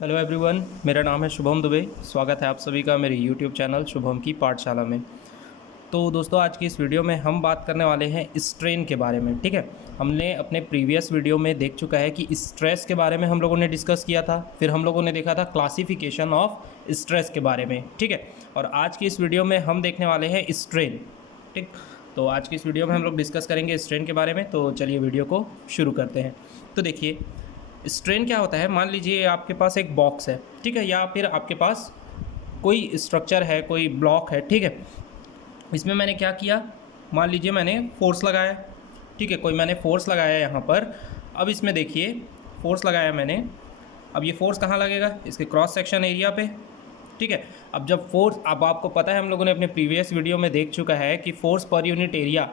Hello everyone, मेरा नाम है शुभम दुबे। स्वागत है आप सभी का मेरे यूट्यूब चैनल शुभम की पाठशाला में। तो दोस्तों, आज की इस वीडियो में हम बात करने वाले हैं स्ट्रेन के बारे में। ठीक है, हमने अपने प्रीवियस वीडियो में देख चुका है कि स्ट्रेस के बारे में हम लोगों ने डिस्कस किया था, फिर हम लोगों ने देखा था क्लासिफिकेशन ऑफ स्ट्रेस के बारे में। ठीक है, और आज की इस वीडियो में हम देखने वाले हैं स्ट्रेन। ठीक, तो आज की इस वीडियो में हम लोग डिस्कस करेंगे स्ट्रेन के बारे में। तो चलिए वीडियो को शुरू करते हैं। तो देखिए, स्ट्रेन क्या होता है। मान लीजिए आपके पास एक बॉक्स है, ठीक है, या फिर आपके पास कोई स्ट्रक्चर है, कोई ब्लॉक है। ठीक है, इसमें मैंने क्या किया, मान लीजिए मैंने फोर्स लगाया। ठीक है, कोई मैंने फोर्स लगाया यहाँ पर। अब इसमें देखिए, फोर्स लगाया मैंने। अब ये फोर्स कहाँ लगेगा, इसके क्रॉस सेक्शन एरिया पे। ठीक है, अब जब फोर्स, अब आपको पता है, हम लोगों ने अपने प्रीवियस वीडियो में देख चुका है कि फोर्स पर यूनिट एरिया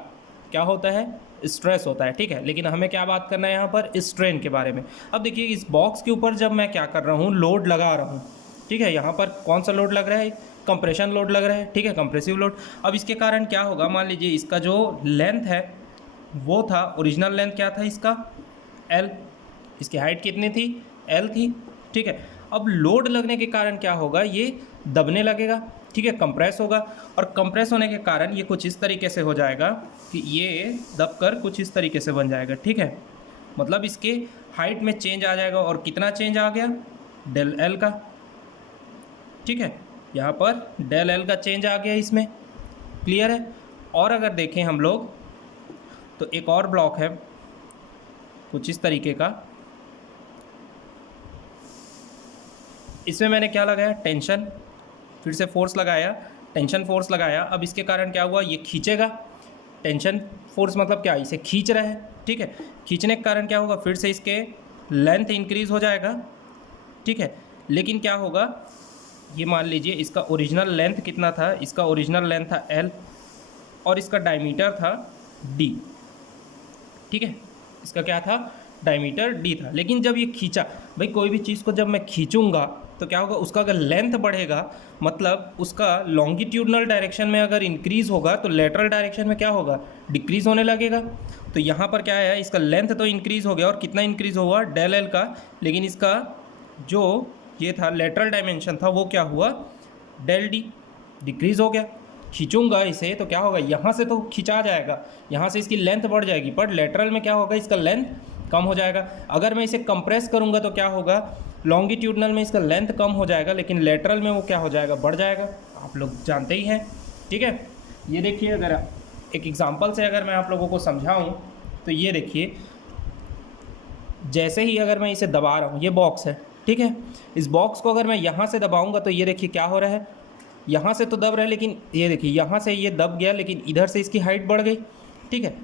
क्या होता है, स्ट्रेस होता है। ठीक है, लेकिन हमें क्या बात करना है यहाँ पर, स्ट्रेन के बारे में। अब देखिए, इस बॉक्स के ऊपर जब मैं क्या कर रहा हूँ, लोड लगा रहा हूँ। ठीक है, यहाँ पर कौन सा लोड लग रहा है, कंप्रेशन लोड लग रहा है। ठीक है, कंप्रेसिव लोड। अब इसके कारण क्या होगा, मान लीजिए इसका जो लेंथ है वो था, ओरिजिनल लेंथ क्या था इसका, एल। इसकी हाइट कितनी थी, एल थी। ठीक है, अब लोड लगने के कारण क्या होगा, ये दबने लगेगा। ठीक है, कंप्रेस होगा, और कंप्रेस होने के कारण ये कुछ इस तरीके से हो जाएगा कि ये दबकर कुछ इस तरीके से बन जाएगा। ठीक है, मतलब इसके हाइट में चेंज आ जाएगा, और कितना चेंज आ गया, डेल एल का। ठीक है, यहाँ पर डेल एल का चेंज आ गया इसमें। क्लियर है। और अगर देखें हम लोग, तो एक और ब्लॉक है कुछ इस तरीके का। इसमें मैंने क्या लगाया, टेंशन, फिर से फोर्स लगाया, टेंशन फोर्स लगाया। अब इसके कारण क्या हुआ, ये खींचेगा। टेंशन फोर्स मतलब क्या, इसे खींच रहा है। ठीक है, खींचने के कारण क्या होगा, फिर से इसके लेंथ इंक्रीज हो जाएगा। ठीक है, लेकिन क्या होगा, ये मान लीजिए इसका ओरिजिनल लेंथ कितना था, इसका ओरिजिनल लेंथ था एल, और इसका डायमीटर था डी। ठीक है, इसका क्या था, डायमीटर डी था। लेकिन जब ये खींचा, भाई कोई भी चीज़ को जब मैं खींचूंगा तो क्या होगा, उसका अगर लेंथ बढ़ेगा, मतलब उसका लॉन्गिट्यूडनल डायरेक्शन में अगर इंक्रीज होगा, तो लेटरल डायरेक्शन में क्या होगा, डिक्रीज होने लगेगा। तो यहाँ पर क्या है, इसका लेंथ तो इंक्रीज हो गया, और कितना इंक्रीज हुआ, डेल एल का। लेकिन इसका जो ये था लेटरल डायमेंशन था, वो क्या हुआ, डेल डी, डिक्रीज हो गया। खींचूंगा इसे तो क्या होगा, यहाँ से तो खिंचा जाएगा, यहाँ से इसकी लेंथ बढ़ जाएगी, पर लेटरल में क्या होगा, इसका लेंथ कम हो जाएगा। अगर मैं इसे कंप्रेस करूँगा तो क्या होगा, लॉन्गिट्यूडनल में इसका लेंथ कम हो जाएगा, लेकिन लेटरल में वो क्या हो जाएगा, बढ़ जाएगा। आप लोग जानते ही हैं। ठीक है, ये देखिए, अगर एक एग्जांपल से अगर मैं आप लोगों को समझाऊं, तो ये देखिए, जैसे ही अगर मैं इसे दबा रहा हूँ, ये बॉक्स है। ठीक है, इस बॉक्स को अगर मैं यहाँ से दबाऊंगा तो ये देखिए क्या हो रहा है, यहाँ से तो दब रहा है, लेकिन ये देखिए यहाँ से ये दब गया, लेकिन इधर से इसकी हाइट बढ़ गई। ठीक है,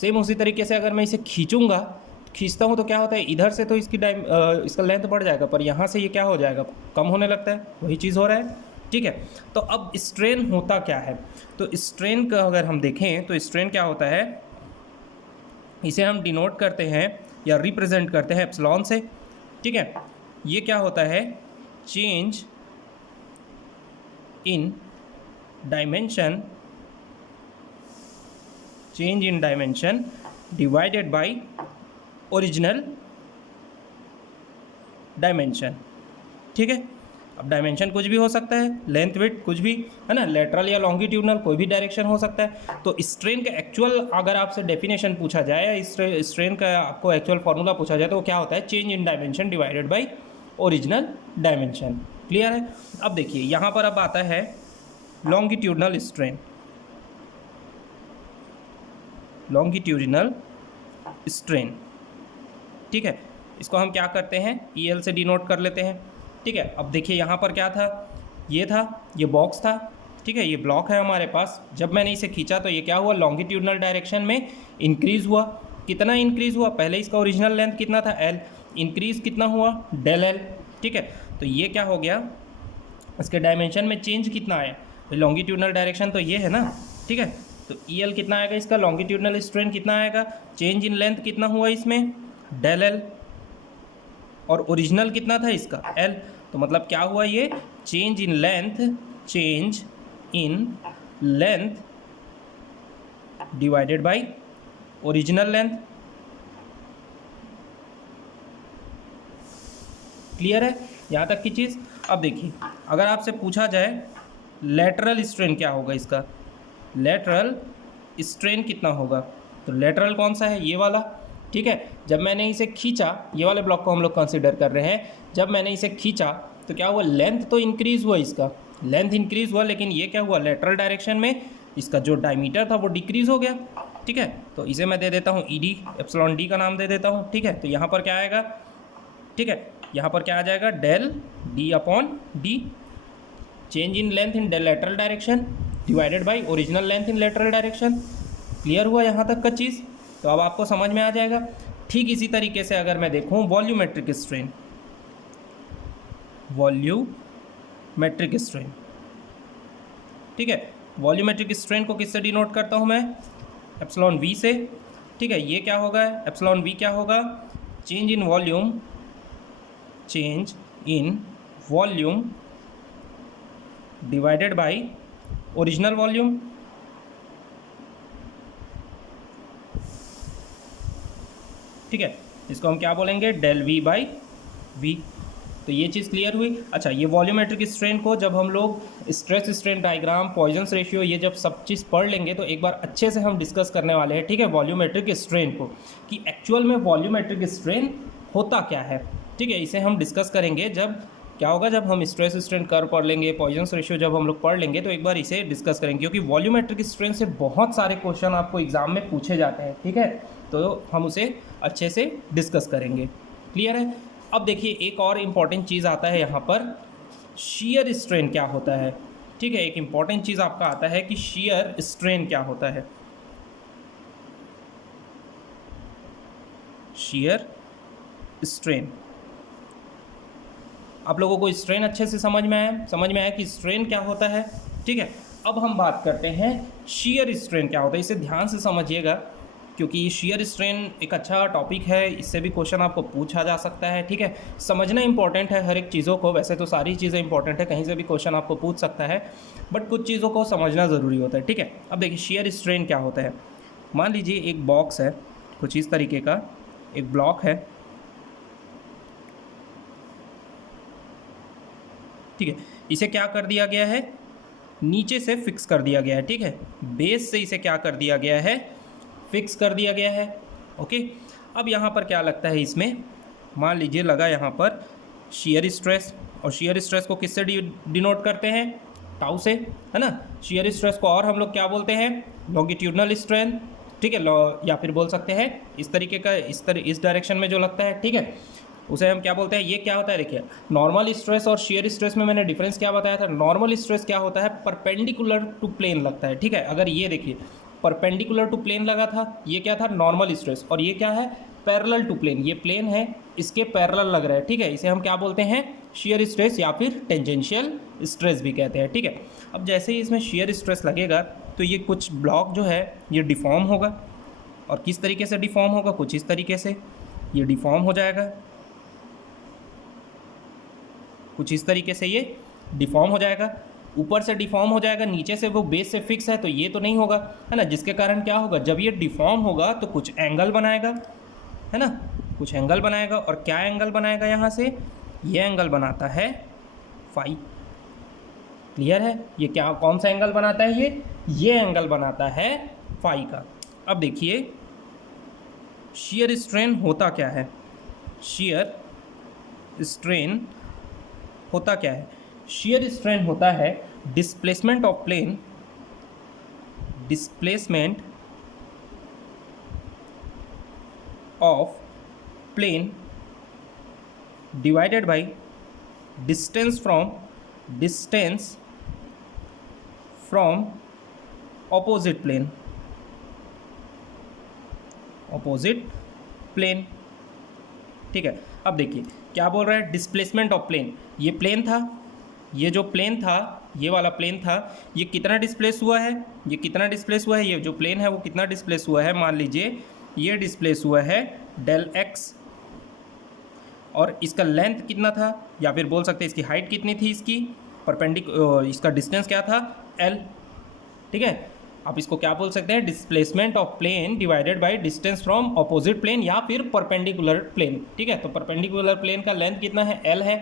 सेम उसी तरीके से अगर मैं इसे खींचूंगा, खींचता हूँ तो क्या होता है, इधर से तो इसका लेंथ बढ़ जाएगा, पर यहाँ से ये क्या हो जाएगा, कम होने लगता है। वही चीज़ हो रहा है। ठीक है, तो अब स्ट्रेन होता क्या है, तो स्ट्रेन का अगर हम देखें तो स्ट्रेन क्या होता है, इसे हम डिनोट करते हैं या रिप्रेजेंट करते हैं एप्सिलॉन से। ठीक है, ये क्या होता है, change in dimension, change in dimension divided by original dimension. ठीक है, अब डायमेंशन कुछ भी हो सकता है, लेंथ विड्थ कुछ भी है ना, लेटरल या लॉन्गिट्यूडनल कोई भी डायरेक्शन हो सकता है। तो स्ट्रेन का एक्चुअल अगर आपसे डेफिनेशन पूछा जाए, या स्ट्रेन का आपको एक्चुअल फॉर्मूला पूछा जाए, तो वो क्या होता है, change in dimension divided by original dimension. Clear है। अब देखिए यहाँ पर अब आता है लॉन्गिट्यूडनल स्ट्रेन, लॉन्गिट्यूडनल स्ट्रेन। ठीक है, इसको हम क्या करते हैं, ई एल से डिनोट कर लेते हैं। ठीक है, अब देखिए यहाँ पर क्या था, ये था, ये बॉक्स था। ठीक है, ये ब्लॉक है हमारे पास। जब मैंने इसे खींचा तो ये क्या हुआ, लॉन्गिट्यूडनल डायरेक्शन में इंक्रीज हुआ। कितना इंक्रीज हुआ, पहले इसका ओरिजिनल लेंथ कितना था, एल, इंक्रीज कितना हुआ, डेल एल। ठीक है, तो ये क्या हो गया, इसके डायमेंशन में चेंज कितना आया, लॉन्गिट्यूडनल डायरेक्शन तो ये है ना। ठीक है, तो ई एल कितना आएगा, इसका लॉन्गिट्यूडनल स्ट्रेन कितना आएगा, चेंज इन लेंथ कितना हुआ इसमें, डेल एल, और ओरिजिनल कितना था इसका, एल। तो मतलब क्या हुआ, ये change in length, change in length divided by original length. Clear है। यहाँ तक की चीज़। अब देखिए, अगर आपसे पूछा जाए लेटरल स्ट्रेन क्या होगा इसका, लेटरल स्ट्रेन कितना होगा, तो लेटरल कौन सा है, ये वाला, ठीक है। जब मैंने इसे खींचा, ये वाले ब्लॉक को हम लोग कंसिडर कर रहे हैं, जब मैंने इसे खींचा तो क्या हुआ, लेंथ तो इंक्रीज हुआ, इसका लेंथ इंक्रीज हुआ, लेकिन ये क्या हुआ, लेटरल डायरेक्शन में इसका जो डायमीटर था वो डिक्रीज हो गया, ठीक है। तो इसे मैं दे देता हूँ ई डी, एप्सिलॉन डी का नाम दे देता हूँ, ठीक है। तो यहाँ पर क्या आएगा, ठीक है, यहाँ पर क्या आ जाएगा, del d upon d, change in length in lateral direction divided by original length in lateral direction. Clear हुआ यहाँ तक का चीज़, तो अब आपको समझ में आ जाएगा। ठीक इसी तरीके से अगर मैं देखूँ वॉल्यूमेट्रिक स्ट्रेन, वॉल्यूमेट्रिक स्ट्रेन, ठीक है, वॉल्यूमेट्रिक स्ट्रेन को किससे डिनोट करता हूँ मैं, एप्सिलॉन वी से, ठीक है। ये क्या होगा, एप्सिलॉन वी क्या होगा, change in volume, change in volume divided by original volume, ठीक है। इसको हम क्या बोलेंगे, डेल वी बाई वी। तो ये चीज़ क्लियर हुई। अच्छा, ये वॉल्यूमेट्रिक स्ट्रेन को जब हम लोग stress strain diagram, Poisson's ratio, ये जब सब चीज़ पढ़ लेंगे तो एक बार अच्छे से हम डिस्कस करने वाले हैं, ठीक है, वॉल्यूमेट्रिक स्ट्रेन को, कि एक्चुअल में वॉल्यूमेट्रिक स्ट्रेन होता क्या है, ठीक है। इसे हम डिस्कस करेंगे जब क्या होगा, जब हम स्ट्रेस स्ट्रेन कर्व पढ़ लेंगे, पॉइजन्स रेशियो जब हम लोग पढ़ लेंगे तो एक बार इसे डिस्कस करेंगे, क्योंकि वॉल्यूमेट्रिक स्ट्रेन से बहुत सारे क्वेश्चन आपको एग्जाम में पूछे जाते हैं, ठीक है। तो हम उसे अच्छे से डिस्कस करेंगे। क्लियर है। अब देखिए, एक और इम्पॉर्टेंट चीज़ आता है यहाँ पर, शियर स्ट्रेन क्या होता है, ठीक है। एक इम्पॉर्टेंट चीज़ आपका आता है कि शियर स्ट्रेन क्या होता है। शियर स्ट्रेन, आप लोगों को स्ट्रेन अच्छे से समझ में आया कि स्ट्रेन क्या होता है, ठीक है। अब हम बात करते हैं शियर स्ट्रेन क्या होता है। इसे ध्यान से समझिएगा, क्योंकि शियर स्ट्रेन एक अच्छा टॉपिक है, इससे भी क्वेश्चन आपको पूछा जा सकता है, ठीक है। समझना इंपॉर्टेंट है हर एक चीज़ों को, वैसे तो सारी चीज़ें इंपॉर्टेंट है, कहीं से भी क्वेश्चन आपको पूछ सकता है, बट कुछ चीज़ों को समझना ज़रूरी होता है, ठीक है। अब देखिए, शियर स्ट्रेन क्या होता है। मान लीजिए एक बॉक्स है, कुछ इस तरीके का एक ब्लॉक है, ठीक है। इसे क्या कर दिया गया है, नीचे से फिक्स कर दिया गया है, ठीक है। बेस से इसे क्या कर दिया गया है, फिक्स कर दिया गया है, ओके। अब यहाँ पर क्या लगता है, इसमें मान लीजिए लगा यहाँ पर शियर स्ट्रेस, और शियर स्ट्रेस को किससे डिनोट करते हैं, टाउ से, है ना। शियर स्ट्रेस को और हम लोग क्या बोलते हैं, लॉन्गिट्यूडनल स्ट्रेन, ठीक है, या फिर बोल सकते हैं इस तरीके का, इस डायरेक्शन में जो लगता है, ठीक है, उसे हम क्या बोलते हैं। ये क्या होता है, देखिए, नॉर्मल स्ट्रेस और शियर स्ट्रेस में मैंने डिफरेंस क्या बताया था। नॉर्मल स्ट्रेस क्या होता है, परपेंडिकुलर टू प्लेन लगता है, ठीक है। अगर ये देखिए परपेंडिकुलर टू प्लेन लगा था, ये क्या था, नॉर्मल स्ट्रेस, और ये क्या है, पैरेलल टू प्लेन, ये प्लेन है, इसके पैरेलल लग रहा है, ठीक है। इसे हम क्या बोलते हैं, शियर स्ट्रेस या फिर टेंजेंशियल स्ट्रेस भी कहते हैं, ठीक है। अब जैसे ही इसमें शियर स्ट्रेस लगेगा तो ये कुछ ब्लॉक जो है ये डिफॉर्म होगा, और किस तरीके से डिफॉर्म होगा, कुछ इस तरीके से ये डिफॉर्म हो जाएगा, कुछ इस तरीके से ये डिफॉर्म हो जाएगा, ऊपर से डिफॉर्म हो जाएगा, नीचे से वो बेस से फिक्स है तो ये तो नहीं होगा, है ना। जिसके कारण क्या होगा, जब ये डिफॉर्म होगा तो कुछ एंगल बनाएगा, है ना, कुछ एंगल बनाएगा, और क्या एंगल बनाएगा, यहाँ से ये एंगल बनाता है फाई। क्लियर है, ये क्या, कौन सा एंगल बनाता है, ये एंगल बनाता है फाई का। अब देखिए, शियर स्ट्रेन होता क्या है, शियर स्ट्रेन होता क्या है, शियर स्ट्रेन होता है displacement of plane, displacement of plane divided by distance from opposite plane, ठीक है। अब देखिए क्या बोल रहा है, डिस्प्लेसमेंट ऑफ प्लेन, ये प्लेन था, ये जो प्लेन था, ये वाला प्लेन था, ये कितना डिस्प्लेस हुआ है, ये कितना डिस्प्लेस हुआ है, ये जो प्लेन है वो कितना डिस्प्लेस हुआ है, मान लीजिए ये डिस्प्लेस हुआ है डेल एक्स, और इसका लेंथ कितना था, या फिर बोल सकते हैं इसकी हाइट कितनी थी, इसकी इसका डिस्टेंस क्या था, एल, ठीक है। आप इसको क्या बोल सकते हैं, displacement of plane divided by distance from opposite plane या फिर परपेंडिकुलर प्लेन, ठीक है। तो परपेंडिकुलर प्लेन का लेंथ कितना है, एल है,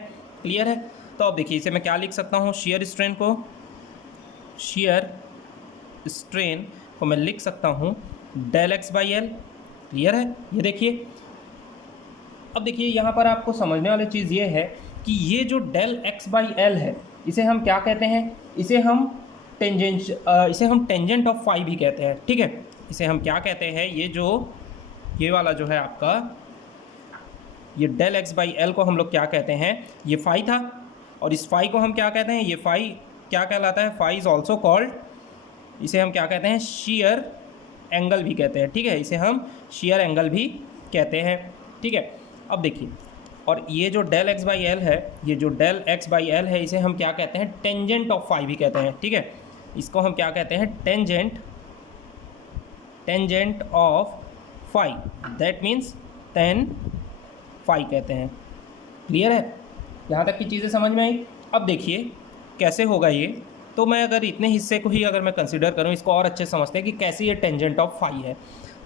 क्लियर है। तो अब देखिए इसे मैं क्या लिख सकता हूँ, शेयर स्ट्रेन को मैं लिख सकता हूँ del x by l. Clear है, ये देखिए। अब देखिए यहाँ पर आपको समझने वाली चीज़ ये है कि ये जो डेल एक्स बाई एल है, इसे हम क्या कहते हैं, इसे हम टेंजेंट ऑफ फाई भी कहते हैं, ठीक है। इसे हम क्या कहते हैं, ये वाला जो है आपका, ये डेल एक्स बाई एल को हम लोग क्या कहते हैं, ये फाई था, और इस फाई को हम क्या कहते हैं, ये फाई क्या कहलाता है, फाई इज ऑल्सो कॉल्ड, इसे हम क्या कहते हैं, शेयर एंगल भी कहते हैं, ठीक है। इसे हम शेयर एंगल भी कहते हैं, ठीक है। अब देखिए, और ये जो डेल एक्स बाई एल है, ये जो डेल एक्स बाई एल है, इसे हम क्या कहते हैं, टेंजेंट ऑफ फाई भी कहते हैं, ठीक है। इसको हम क्या कहते हैं, tangent of phi, that means tan phi कहते हैं। क्लियर है, यहाँ तक की चीज़ें समझ में आई। अब देखिए कैसे होगा ये, तो मैं अगर इतने हिस्से को ही अगर मैं कंसिडर करूँ, इसको और अच्छे समझते हैं कि कैसे ये टेंजेंट ऑफ फाई है।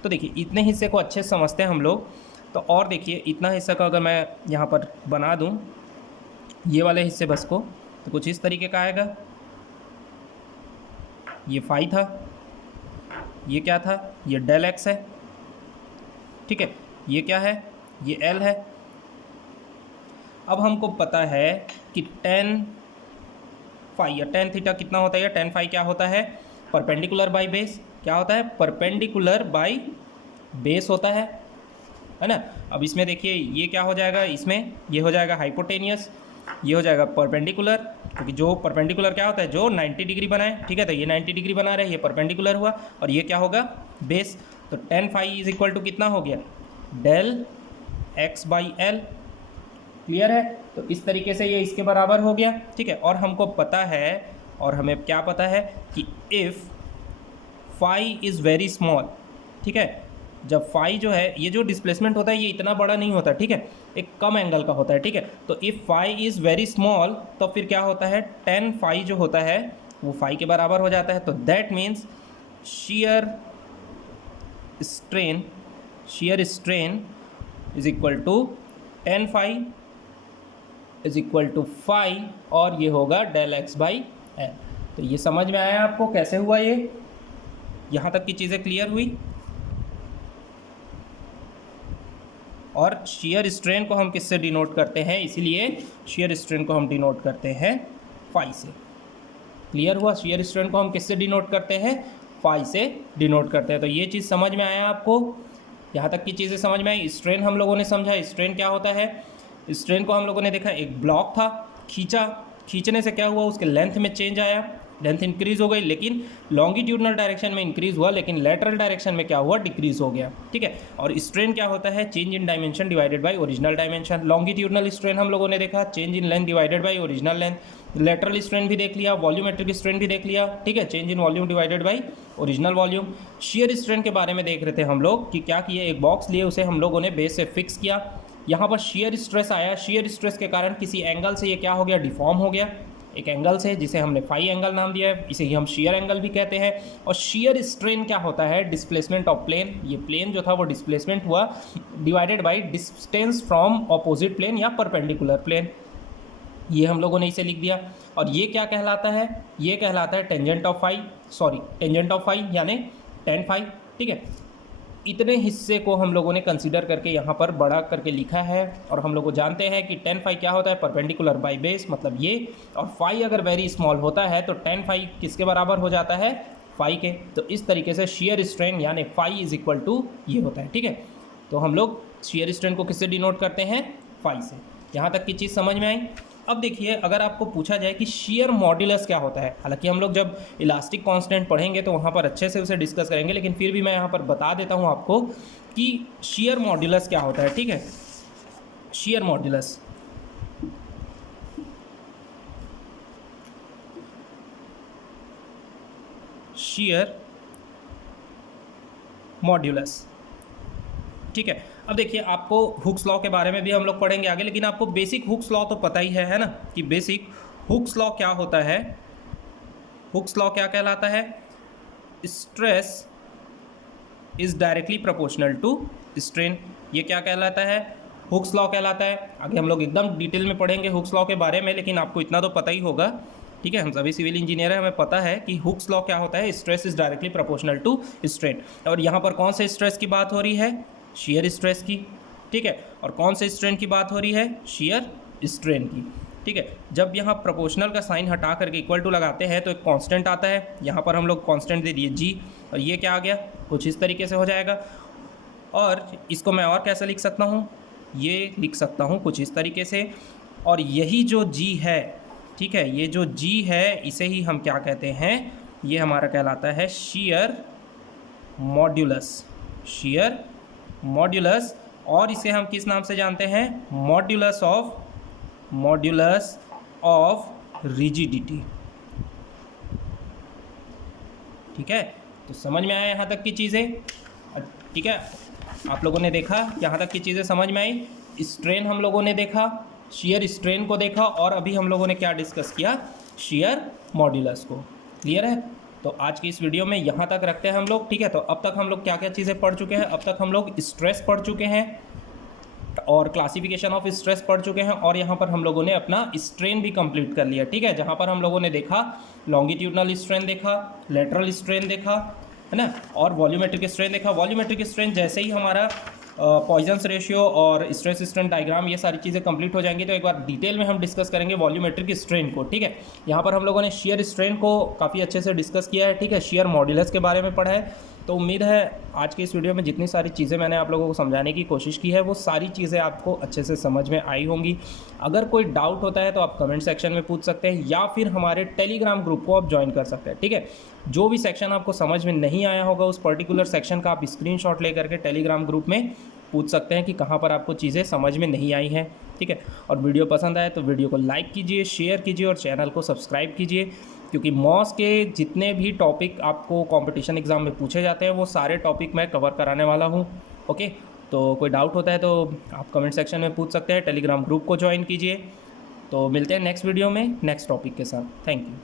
तो देखिए इतने हिस्से को अच्छे से समझते हैं हम लोग। तो और देखिए इतना हिस्सा का अगर मैं यहाँ पर बना दूँ, ये वाले हिस्से बस को, तो कुछ इस तरीके का आएगा। ये फाई था, ये क्या था, ये डेल एक्स है, ठीक है। ये क्या है, ये एल है। अब हमको पता है कि टेन फाई या टेन थीटा कितना होता है, या टेन फाई क्या होता है, परपेंडिकुलर बाई बेस। क्या होता है, परपेंडिकुलर बाई बेस होता है ना। अब इसमें देखिए ये क्या हो जाएगा, इसमें ये हो जाएगा हाइपोटेनियस, ये हो जाएगा परपेंडिकुलर, क्योंकि जो परपेंडिकुलर क्या होता है, जो 90 डिग्री बनाए, ठीक है। तो ये 90 डिग्री बना रहे, ये परपेंडिकुलर हुआ, और ये क्या होगा, बेस। तो tan phi is equal to कितना हो गया, del x by l. Clear है, तो इस तरीके से ये इसके बराबर हो गया, ठीक है। और हमको पता है, और हमें क्या पता है कि if phi is very small, ठीक है, जब फाई जो है, ये जो डिस्प्लेसमेंट होता है ये इतना बड़ा नहीं होता, ठीक है, एक कम एंगल का होता है, ठीक है। तो if phi is very small, तो फिर क्या होता है, टेन फाई जो होता है वो फाई के बराबर हो जाता है। तो that means shear strain is equal to tan phi is equal to phi, और ये होगा डेल एक्स बाई एल। तो ये समझ में आया आपको कैसे हुआ, ये यहाँ तक की चीज़ें क्लियर हुई। और शेयर स्ट्रेन को हम किससे डिनोट करते हैं, इसीलिए शेयर स्ट्रेन को हम डिनोट करते हैं फाई से। क्लियर हुआ, शेयर स्ट्रेन को हम किससे डिनोट करते हैं, फाई से डिनोट करते हैं। तो ये चीज़ समझ में आया आपको, यहाँ तक की चीज़ें समझ में आई। स्ट्रेन हम लोगों ने समझा, स्ट्रेन क्या होता है, स्ट्रेन को हम लोगों ने देखा, एक ब्लॉक था, खींचने से क्या हुआ, उसके लेंथ में चेंज आया, लेंथ इंक्रीज़ हो गई, लेकिन लॉन्गिट्यूडनल डायरेक्शन में इंक्रीज़ हुआ, लेकिन लेटरल डायरेक्शन में क्या हुआ, डिक्रीज़ हो गया, ठीक है। और स्ट्रेन क्या होता है, change in dimension divided by original dimension. Longitudinal strain हम लोगों ने देखा, change in length divided by original length. Lateral strain भी देख लिया, वॉल्यूमेट्रिक स्ट्रेन भी देख लिया, ठीक है, change in volume divided by original volume. Shear strain के बारे में देख रहे थे हम लोग कि क्या किए, एक बॉक्स लिए, उसे हम लोगों ने बेस से फिक्स किया, यहाँ पर शेयर स्ट्रेस आया, शेयर स्ट्रेस के कारण किसी एंगल से ये क्या हो गया, डिफॉर्म हो गया, एक एंगल से, जिसे हमने फाई एंगल नाम दिया है, इसे ही हम शेयर एंगल भी कहते हैं। और शेयर स्ट्रेन क्या होता है, डिस्प्लेसमेंट ऑफ प्लेन, ये प्लेन जो था वो डिस्प्लेसमेंट हुआ divided by distance from opposite plane या परपेंडिकुलर प्लेन, ये हम लोगों ने इसे लिख दिया। और ये क्या कहलाता है, ये कहलाता है टेंजेंट ऑफ फाई यानी टेन फाई, ठीक है। इतने हिस्से को हम लोगों ने कंसीडर करके यहाँ पर बड़ा करके लिखा है, और हम लोग को जानते हैं कि टेन फाई क्या होता है, परपेंडिकुलर बाई बेस, मतलब ये, और फाई अगर वेरी स्मॉल होता है तो टेन फाई किसके बराबर हो जाता है, फाई के। तो इस तरीके से शेयर स्ट्रेन यानी फाई इज इक्वल टू ये होता है, ठीक है। तो हम लोग शेयर स्ट्रेन को किससे डिनोट करते हैं, फाई से। यहाँ तक की चीज़ समझ में आई। अब देखिए, अगर आपको पूछा जाए कि शेयर मॉड्यूलस क्या होता है, हालांकि हम लोग जब इलास्टिक कांस्टेंट पढ़ेंगे तो वहाँ पर अच्छे से उसे डिस्कस करेंगे, लेकिन फिर भी मैं यहाँ पर बता देता हूँ आपको कि शेयर मॉड्यूलस क्या होता है, ठीक है। शेयर मॉड्यूलस, ठीक है। अब देखिए, आपको हुक्स लॉ के बारे में भी हम लोग पढ़ेंगे आगे, लेकिन आपको बेसिक हुक्स लॉ तो पता ही है ना, कि बेसिक हुक्स लॉ क्या होता है। हुक्स लॉ क्या कहलाता है, stress is directly proportional to strain. ये क्या कहलाता है, हुक्स लॉ कहलाता है। आगे हम लोग एकदम डिटेल में पढ़ेंगे हुक्स लॉ के बारे में, लेकिन आपको इतना तो पता ही होगा, ठीक है, हम सभी सिविल इंजीनियर हैं, हमें पता है कि हुक्स लॉ क्या होता है, stress is directly proportional to strain. और यहाँ पर कौन से स्ट्रेस की बात हो रही है, शियर स्ट्रेस की, ठीक है, और कौन से स्ट्रेन की बात हो रही है, शियर स्ट्रेन की, ठीक है। जब यहाँ प्रोपोर्शनल का साइन हटा करके इक्वल टू लगाते हैं तो एक कांस्टेंट आता है, यहाँ पर हम लोग कांस्टेंट दे दिए जी, और ये क्या आ गया, कुछ इस तरीके से हो जाएगा। और इसको मैं और कैसे लिख सकता हूँ, ये लिख सकता हूँ कुछ इस तरीके से। और यही जो जी है, ठीक है, ये जो जी है इसे ही हम क्या कहते हैं, ये हमारा कहलाता है शियर मॉड्यूलस, शियर मॉड्यूलस। और इसे हम किस नाम से जानते हैं, मॉड्यूलस ऑफ रिजिडिटी, ठीक है। तो समझ में आया यहाँ तक की चीज़ें, ठीक है, आप लोगों ने देखा यहाँ तक की चीज़ें समझ में आई। स्ट्रेन हम लोगों ने देखा, शियर स्ट्रेन को देखा, और अभी हम लोगों ने क्या डिस्कस किया, शियर मॉड्यूलस को। क्लियर है। तो आज की इस वीडियो में यहाँ तक रखते हैं हम लोग, ठीक है। तो अब तक हम लोग क्या क्या चीज़ें पढ़ चुके हैं, अब तक हम लोग स्ट्रेस पढ़ चुके हैं और क्लासिफिकेशन ऑफ स्ट्रेस पढ़ चुके हैं, और यहाँ पर हम लोगों ने अपना स्ट्रेन भी कंप्लीट कर लिया, ठीक है। जहाँ पर हम लोगों ने देखा लॉन्गिट्यूडनल स्ट्रेन देखा, लेटरल स्ट्रेन देखा, है ना, और वॉल्यूमेट्रिक स्ट्रेन देखा। वॉल्यूमेट्रिक स्ट्रेन जैसे ही हमारा पॉइजन्स रेशियो और स्ट्रेस स्ट्रेन डायग्राम ये सारी चीज़ें कंप्लीट हो जाएंगी तो एक बार डिटेल में हम डिस्कस करेंगे वॉल्यूमेट्रिक स्ट्रेन को, ठीक है। यहाँ पर हम लोगों ने शियर स्ट्रेन को काफ़ी अच्छे से डिस्कस किया है, ठीक है, शियर मॉड्यूलस के बारे में पढ़ा है। तो उम्मीद है आज के इस वीडियो में जितनी सारी चीज़ें मैंने आप लोगों को समझाने की कोशिश की है वो सारी चीज़ें आपको अच्छे से समझ में आई होंगी। अगर कोई डाउट होता है तो आप कमेंट सेक्शन में पूछ सकते हैं, या फिर हमारे टेलीग्राम ग्रुप को आप ज्वाइन कर सकते हैं, ठीक है। जो भी सेक्शन आपको समझ में नहीं आया होगा उस पर्टिकुलर सेक्शन का आप स्क्रीनशॉट लेकर के टेलीग्राम ग्रुप में पूछ सकते हैं कि कहाँ पर आपको चीज़ें समझ में नहीं आई हैं, ठीक है। और वीडियो पसंद आए तो वीडियो को लाइक कीजिए, शेयर कीजिए और चैनल को सब्सक्राइब कीजिए, क्योंकि मॉस के जितने भी टॉपिक आपको कंपटीशन एग्ज़ाम में पूछे जाते हैं वो सारे टॉपिक मैं कवर कराने वाला हूँ, ओके। तो कोई डाउट होता है तो आप कमेंट सेक्शन में पूछ सकते हैं, टेलीग्राम ग्रुप को ज्वाइन कीजिए। तो मिलते हैं नेक्स्ट वीडियो में नेक्स्ट टॉपिक के साथ। Thank you.